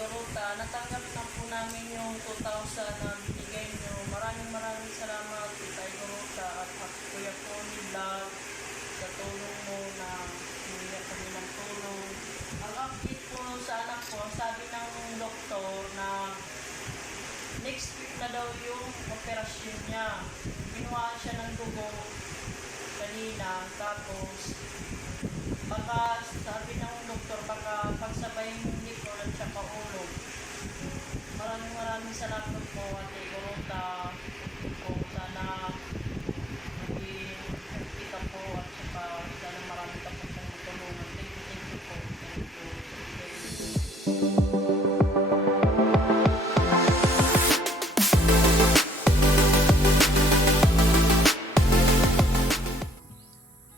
Dorota, natanggap na po namin yung 2,000 na binigay nyo. Maraming salamat Tay Dorota at Kuya Tony Vlog sa tulong mo na humingi kami ng tulong. Ang update po sa anak ko, sabi ng doktor na next week na daw yung operasyon niya. Binuhaan siya ng dugo kanina, tapos baka sabi ng doktor baka pagsabayin yung likod at saka ulo. Maraming salamat po Ate Dorota. Kung sana maging happy ka po at saka sana marami ka po pong tulungan. Thank you po. Thank you.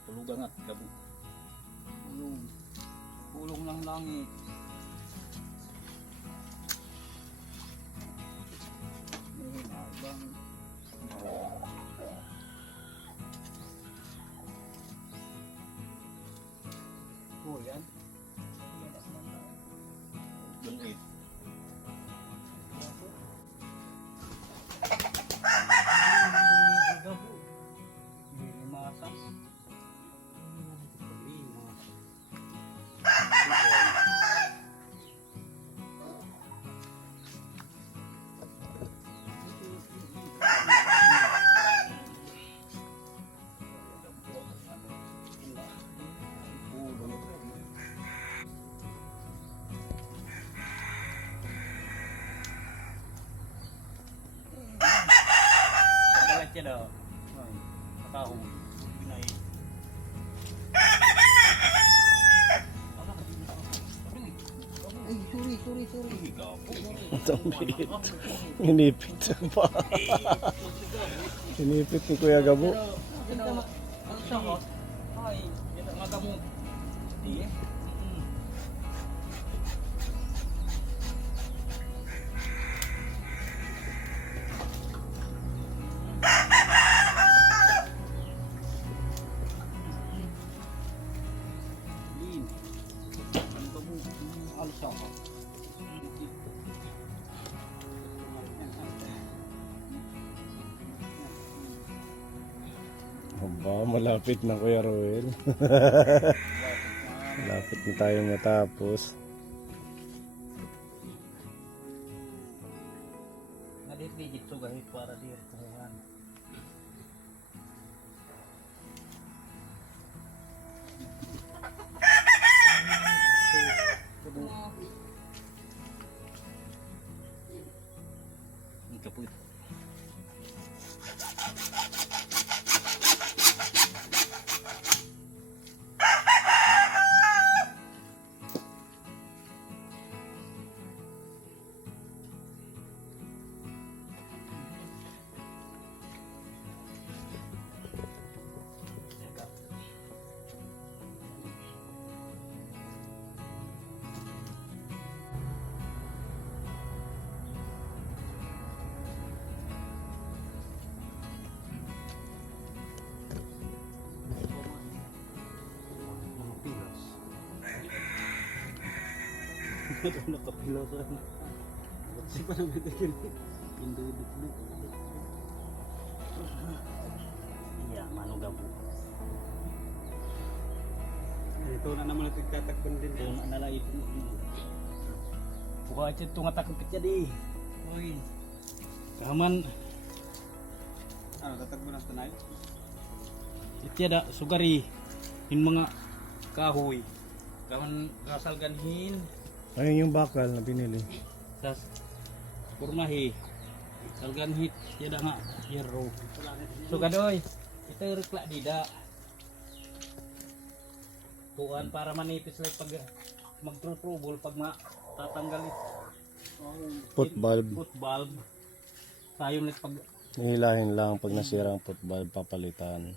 Tulugan at gabo. Ulong ng langit. Oh, yan. Yung 8. Yan o. Katahong. Pinay. Ay, sorry. Inipit pa. Inipit ni Kuya Gabo. Ano siya ko? Ay, yan ang magamot. Di eh. Aba, malapit na Kuya Roel. Malapit na tayo matapos. Nadit-digit to guys para di kumuhan. Kaput. Ito nakapilaw sa ano. Kasi pa naman ito yun. Pindudot-dut. Iya, manugabo. Ito na naman ito tatakpan din. Ito na nalang ito. Buka aja ito nga takot ka di. Uy. Kaman. Ano, tatakbo na tanay? Ito ada sugari. Yung mga kahoy. Kaman kasal ganhin. Ayun yung bakal na pinili. Tas kurmahi salgan hit yada nga hero so kadoy ito rekla dida tuan para manipis lang pag magtrutrubol pag tatanggal Put bulb. sayon lang pag Hilahin lang pag nasira ang put bulb, papalitan.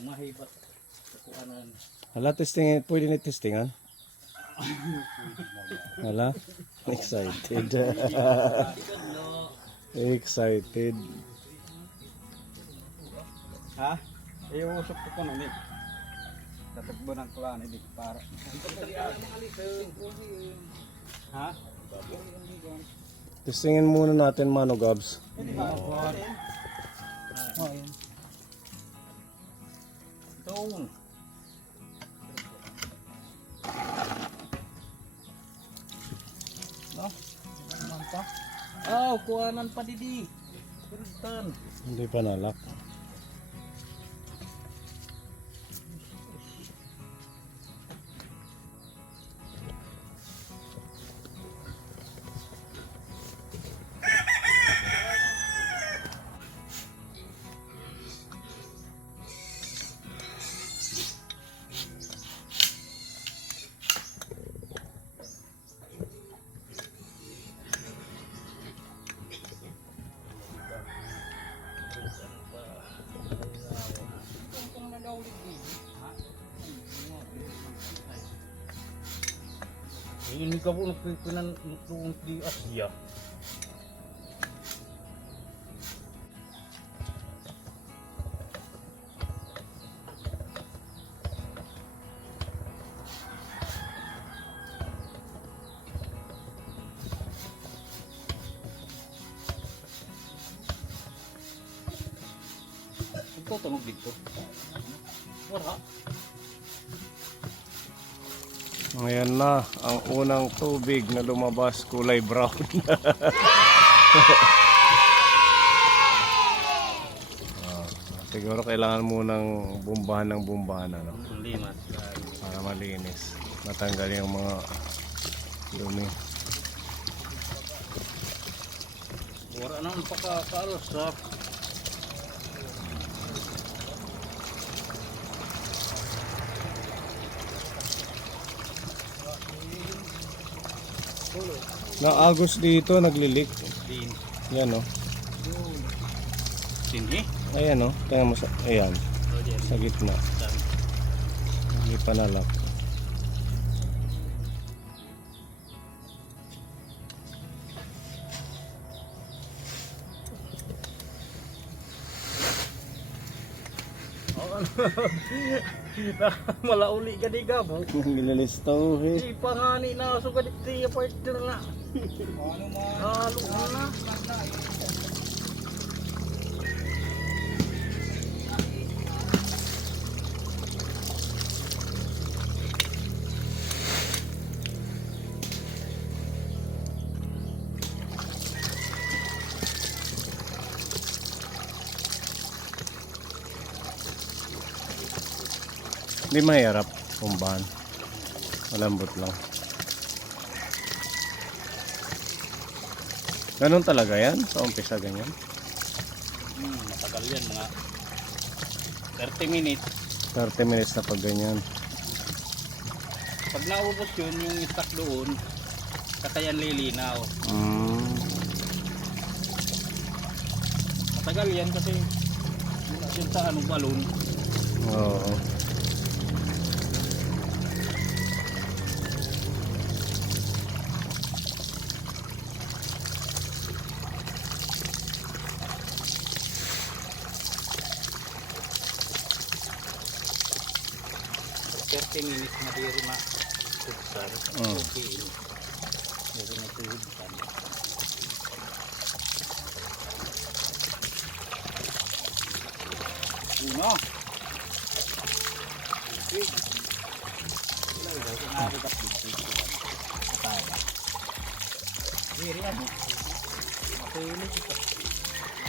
umahibat kuanan. Hala, testing, pwede na testingan? Hala, excited. Excited. Ha? Usap ko pa nun eh. Tatakbo ng kulaan, hindi para. Ha? Testingin muna natin mano Gabs. Doon. No? Kuhanan pa? Oh, kuhanan pa didi. Piritan. Hindi pa nalak. Ini ka po nagpipinan di Asia. Ito tunog dito. Wala. Ngayon na ang unang tubig na lumabas, kulay brown. Siguro kailangan munang bumbahan ng bumbahan ano, Limas. para malinis, matanggal yung mga dumi. Wala naman pagkakaros ha. Naagos dito, naglilik. Din. Yan oh. Sini. Ayan oh, tingnan mo sa, ayan, sa gitna. Hindi pa nalak. Malauli ka di gabo. Gilalistaw eh. Di pangani na so ka di partner na. Ano man? Halo na. Hindi mahirap bumbahan. Malambot lang. Ganun talaga yan? Sa umpisa ganyan? Matagal yan, mga 30 minutes. 30 minutes na pag ganyan. Pag naubos yun, yung stock doon, katayan lilinaw. Matagal yan kasi yun sa anong balon. Oo. Minutes na diri na kubsan. Okay. Diri na kubsan. Uno. Okay. Wala daw kung nakakita dito. Tama. Diri ano? Matulog ito.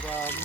Grabe.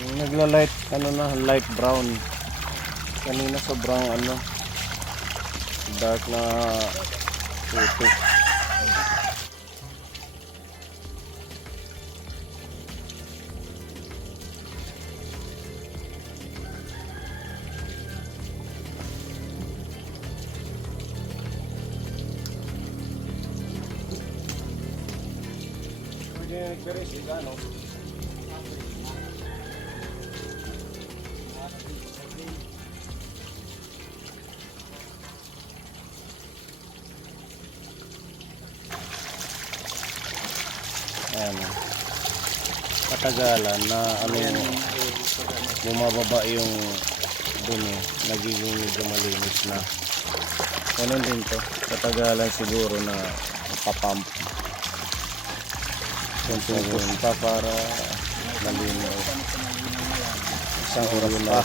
Yung nagla-light, ano na, light brown. Kanina sobrang ano, dark na puti. Pwede nagperes, ano? Ayan, katagalan na ano bumababa yung dumi, nagiging medyo malinis na. Ganun din to, katagalan siguro na papump konti pa para malinis. Isang oras pa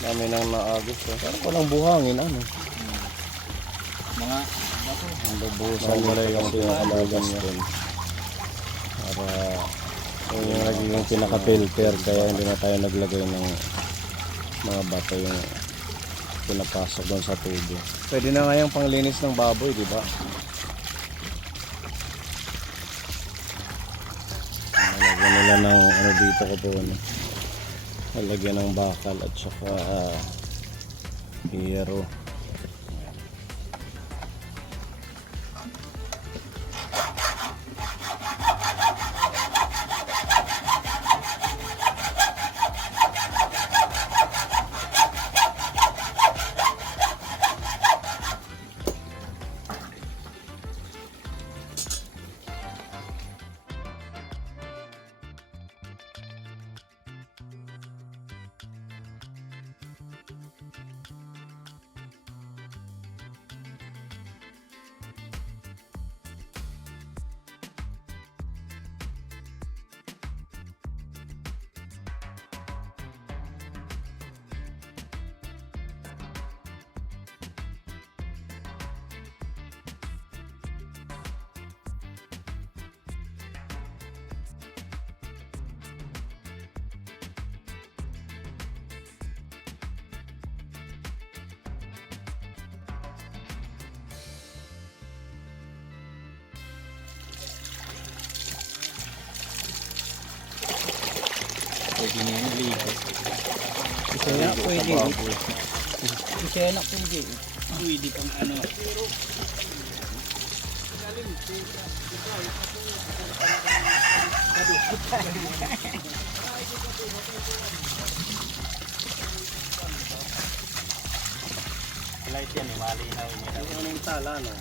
dami nang naagos eh. Parang walang buhangin ano. Mga Ang bubusan nila yung pinakalagas din para yung naging pinaka-filter, kaya hindi na tayo naglagay ng mga bato yung pinapasok doon sa tubo. Pwede na nga yung panglinis ng baboy, di ba? Nalagyan nila ng ano dito ko po, nalagyan ng bakal at saka hero. pwede na yung ligo. Kaya pwede. Kaya na pwede. Pwede pang ano. Light yan, malinaw niya. Ano yung tala, no?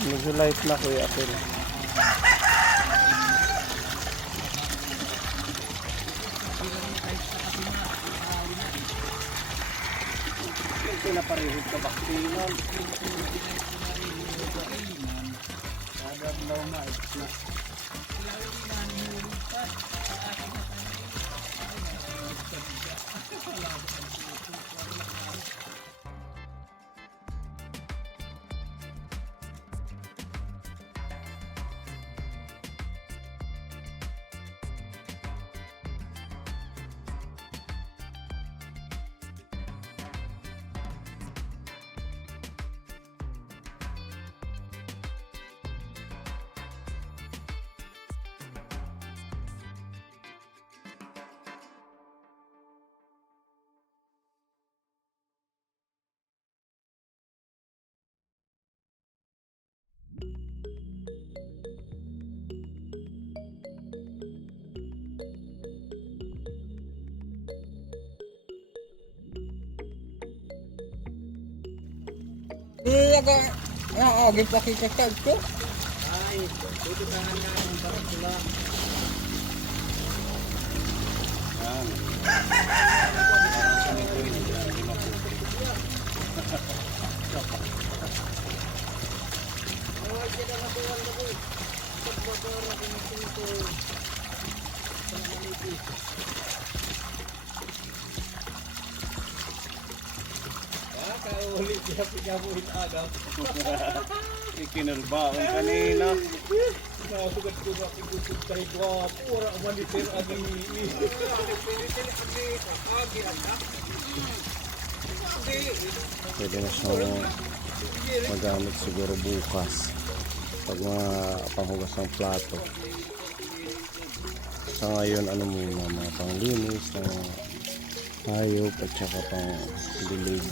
Medyo light na kuya, Apel. pinaparehod ka baktinan. Kadablaw na. Aga, agad pa kikasag ko. Ay, tututangan nga ng barakula. Yan. Parang sumito yun dyan, di maputi. Kaulit siya pinabuhin agaw. Ikinalbaon kanina. Nasugat ko ba pagusog tayo gwapo. Wala manitir ang ini. Pwede na siyang magamit siguro bukas. Pag mga panghugas ng plato. Sa ngayon, ano muna, mga panglinis, ng hayop at saka pang dilig.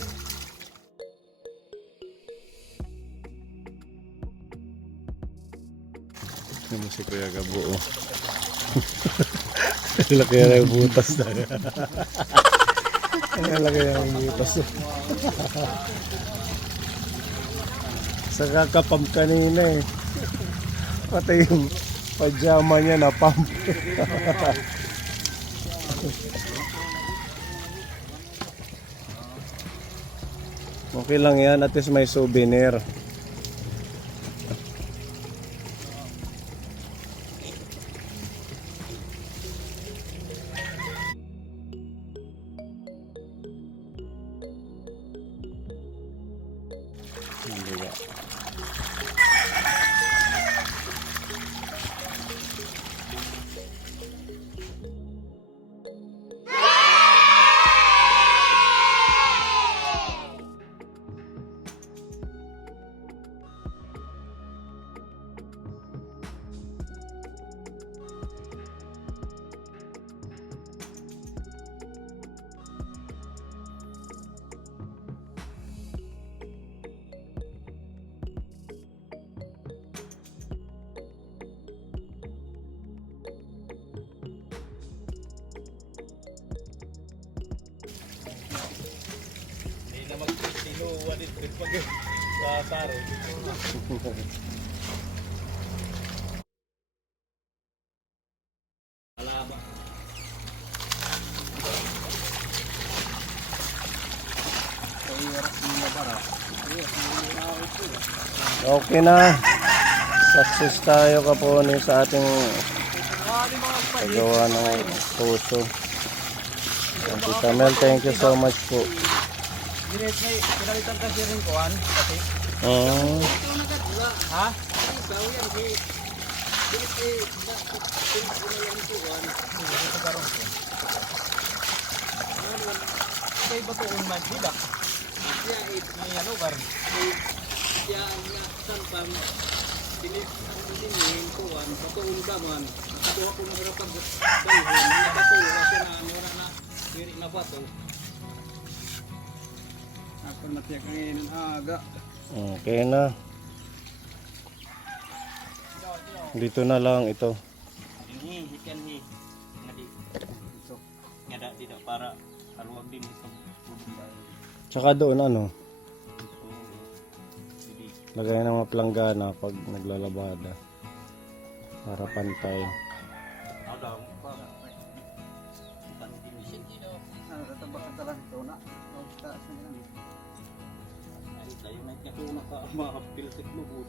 Ano si Kuya Gabo, oh. Laki na yung butas na. Laki na yung butas. Sa kakapam kanina eh. Pati yung pajama niya na pump. Okay lang yan, at least may souvenir. Hindi ba? Hindi na magtitinuwa dito pag sa taro. Alaba. Okay na. Success tayo kaponi sa ating paggawa ng puso. Tita Mel, thank you so much po. Pinalitan kasi rin kuhan. Kasi ha? Kaya ba ito ang maghidak? Kaya lugar. Kaya nga sampang dinilin kuhan. Patuon daman. Nakatuha ko ng harapan dalhin. Nakatuha kasi na wala na diri na bato. Ako natiyak ngayon ng aga. Okay na. Dito na lang ito. Ini ikan ni ngadi. So, ngada dito para kaluwag din sa bubay. Tsaka doon ano, So, hindi lagay ng mga planggana pag naglalabada. Para pantay. ada pa. Ikan din siya. Tatabak ka lang ito na. Taas na lang. ito mga pilsik mo bud.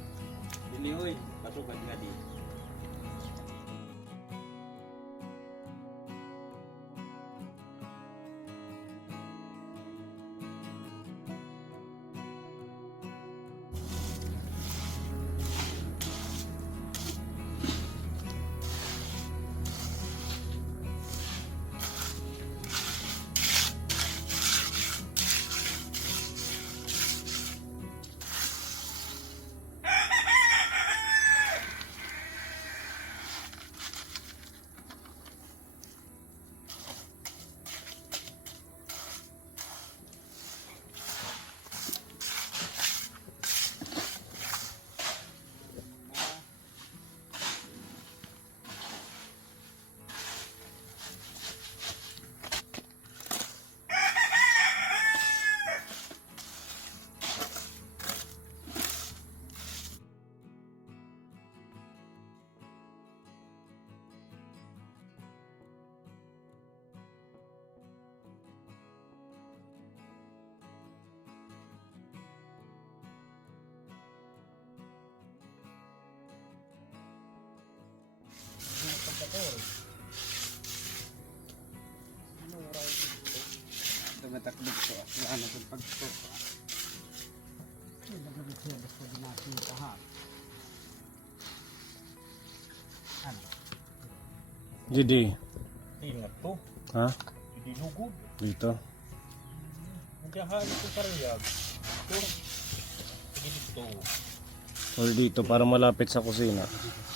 Dili oy, pasugad nga di. Tumatakbo ko. Wala na itong pagto. Didi. Ingat to. Ha? Hindi lugod. Dito. Hindi hali ko karayag. Ito. Sige dito. Or dito para malapit sa kusina.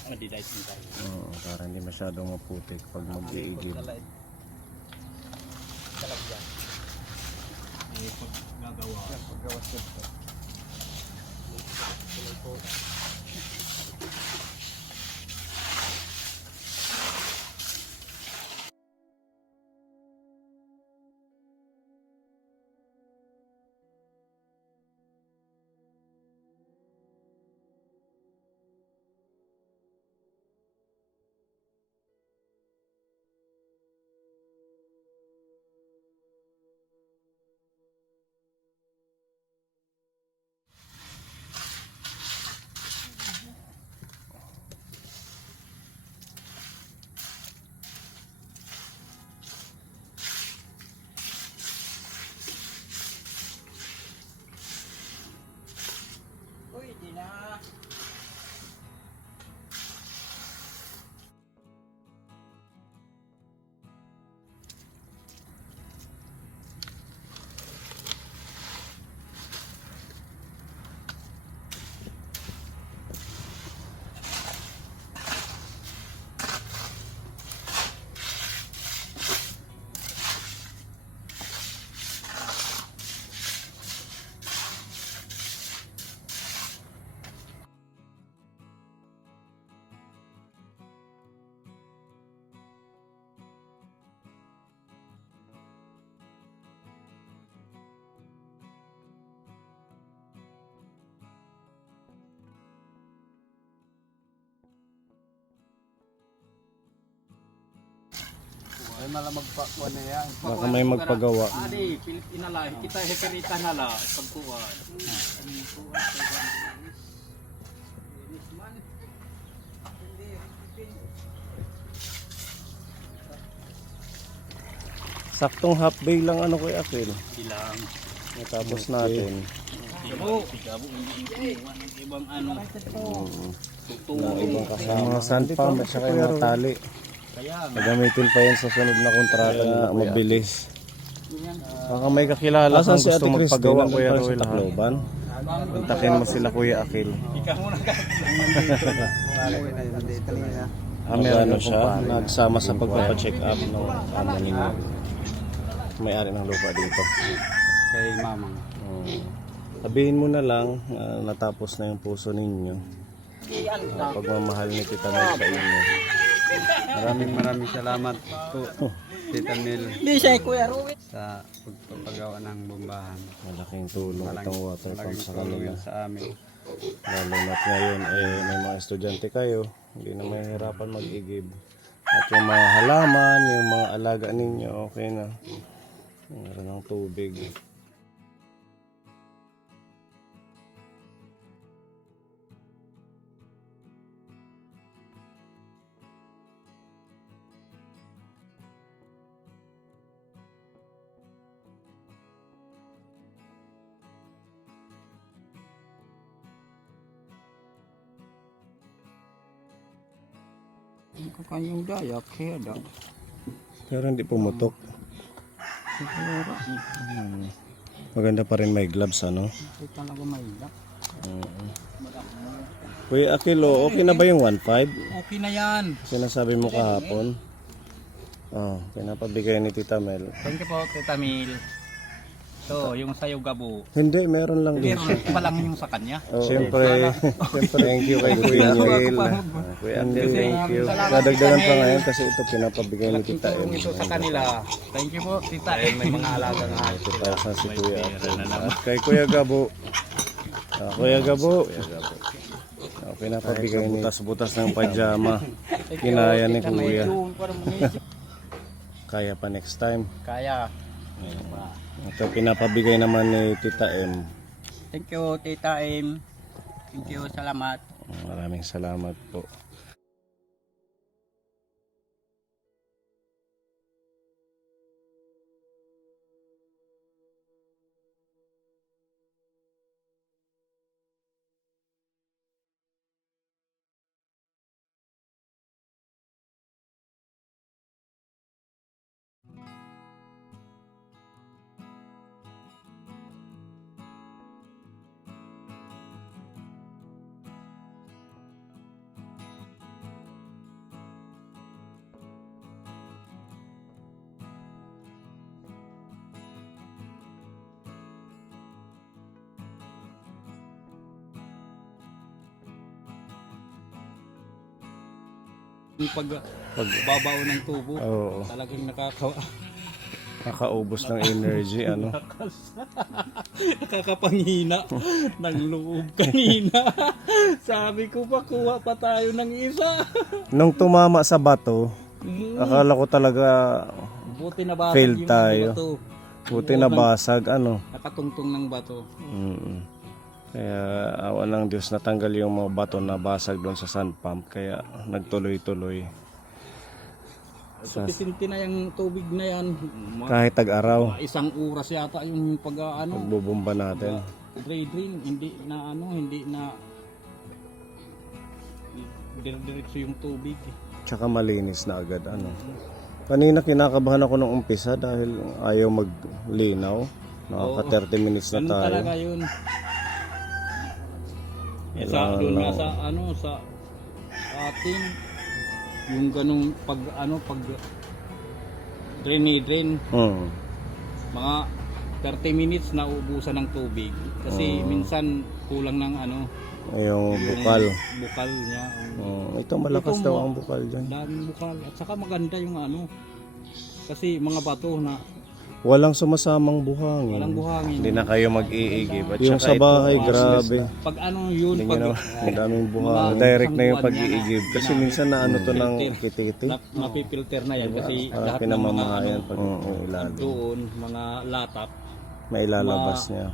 Hindi dahil yung tayo. Oo, para hindi masyadong maputik pag mag-iigib. Talagyan. Eh, pag gagawa. Paggawas ko ito. Uy, di na. Ay malamag magpakuan na yan. Baka may magpagawa. Adi, pilit inalay. Kita hekarita nala. Pagkuhan. Saktong half bay lang ano kay Akil. Ilang. Natapos natin. Ibang ano. Ng ibang kasama. Mga sandpump at saka yung mga tali. Kaya Gagamitin pa yan sa sunod na kontrata na mabilis. Baka may kakilala kang gusto magpagawa Kuya Roy Tacloban. Kontakin mo sila Kuya Akil. ikaw muna ka. Ano siya, nagsama sa pagpapacheck up ng amo ninyo. May-ari ng lupa dito. Kay mamang. Sabihin mo na lang natapos na yung puso ninyo. Pagmamahal ni Tita Mel sa inyo. Maraming salamat po, Tita Mel, Di siya, Kuya Ruin. sa pagpapagawa ng bombahan. Malaking tulong itong water pump sa kanila. Sa amin. Lalo na't ngayon may mga estudyante kayo, hindi na mahihirapan mag-igib. At yung mga halaman, yung mga alaga ninyo, okay na. Meron ng tubig. Ang kakanyang dayak, kaya daw. Pero hindi pumutok. Maganda pa rin may gloves, ano? Ito talaga may dak. Kuya Akilo, okay na ba yung 1.5? Okay na yan. Sinasabi mo kahapon. Oh, pinapabigay ni Tita Mel. Thank you po, Tita Mil. Ito, yung sayo gabo. Hindi, meron lang din. Meron pa lang yung sa kanya. Oh, siyempre, thank you kay Kuya Neil. Kuya Neil, thank you. Nadagdagan pa ngayon kasi ito pinapabigay ni Tita Tulong M. ito sa kanila. Thank you po, Tita M. May mga alagang ahas. 2,000 si Kuya Apple. At kay Kuya Gabo. Kuya Gabo. Pinapabigay ni butas-butas ng pajama. Kinaya ni Kuya. Kaya pa next time. Kaya. Ito pinapabigay naman ni Tita M. Thank you, Tita M. Thank you, salamat. Maraming salamat po. Yung pagbabaw ng tubo, Oo. talagang Nakaubos ng energy, ano? nakakapanghina ng loob kanina. Sabi ko pa, kuha pa tayo ng isa. Nung tumama sa bato, akala ko talaga Buti na basag fail yung tayo. bato. Buti na basag, ano? Nakatungtong ng bato. Kaya awa ng Diyos, natanggal yung mga bato na basag doon sa sand pump. Kaya nagtuloy-tuloy. Supisinti na yung tubig na yan. Kahit tag-araw, Isang oras yata yung pagbubumba natin. drain, hindi na diretso yung tubig. Tsaka malinis na agad, ano? Kanina kinakabahan ako nung umpisa dahil ayaw maglinaw. Nakaka 30 minutes na Ganun tayo. talaga yun. Kailangan Doon nga lang. sa atin yung ganung pag drain mga 30 minutes na uubusan ng tubig kasi minsan kulang ng Yung bukal. bukal niya. Ito malakas Ito, daw ang bukal dyan. Daming bukal at saka maganda yung kasi mga bato na Walang sumasamang buhangin. walang buhangin. Hindi na kayo mag-iigib. At Yung saka ah, sa bahay, ito, grabe. Pag yun Hindi pag nyo naman, ang daming buhangin. mga Direct na yung isang buwan pag-iigib. yan Kasi minsan na ano to ng kititi. napipilter na yan kasi Parang lahat ng mga pinamamahayan pag ilalim. doon mga latap May lalabas niya.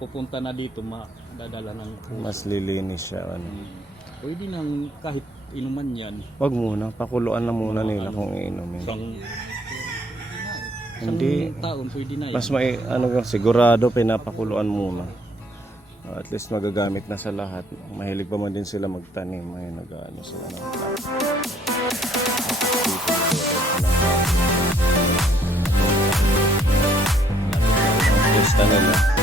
pupunta na dito madadala ng Mas lilinis siya. Ano. pwede nang kahit inuman yan Wag muna, pakuluan na muna nila kung iinumin. isang Hindi. taon pwede na yan. Mas may sigurado pinapakuluan muna. At least magagamit na sa lahat. Mahilig pa man din sila magtanim. May nag-ano sila ng pista nila.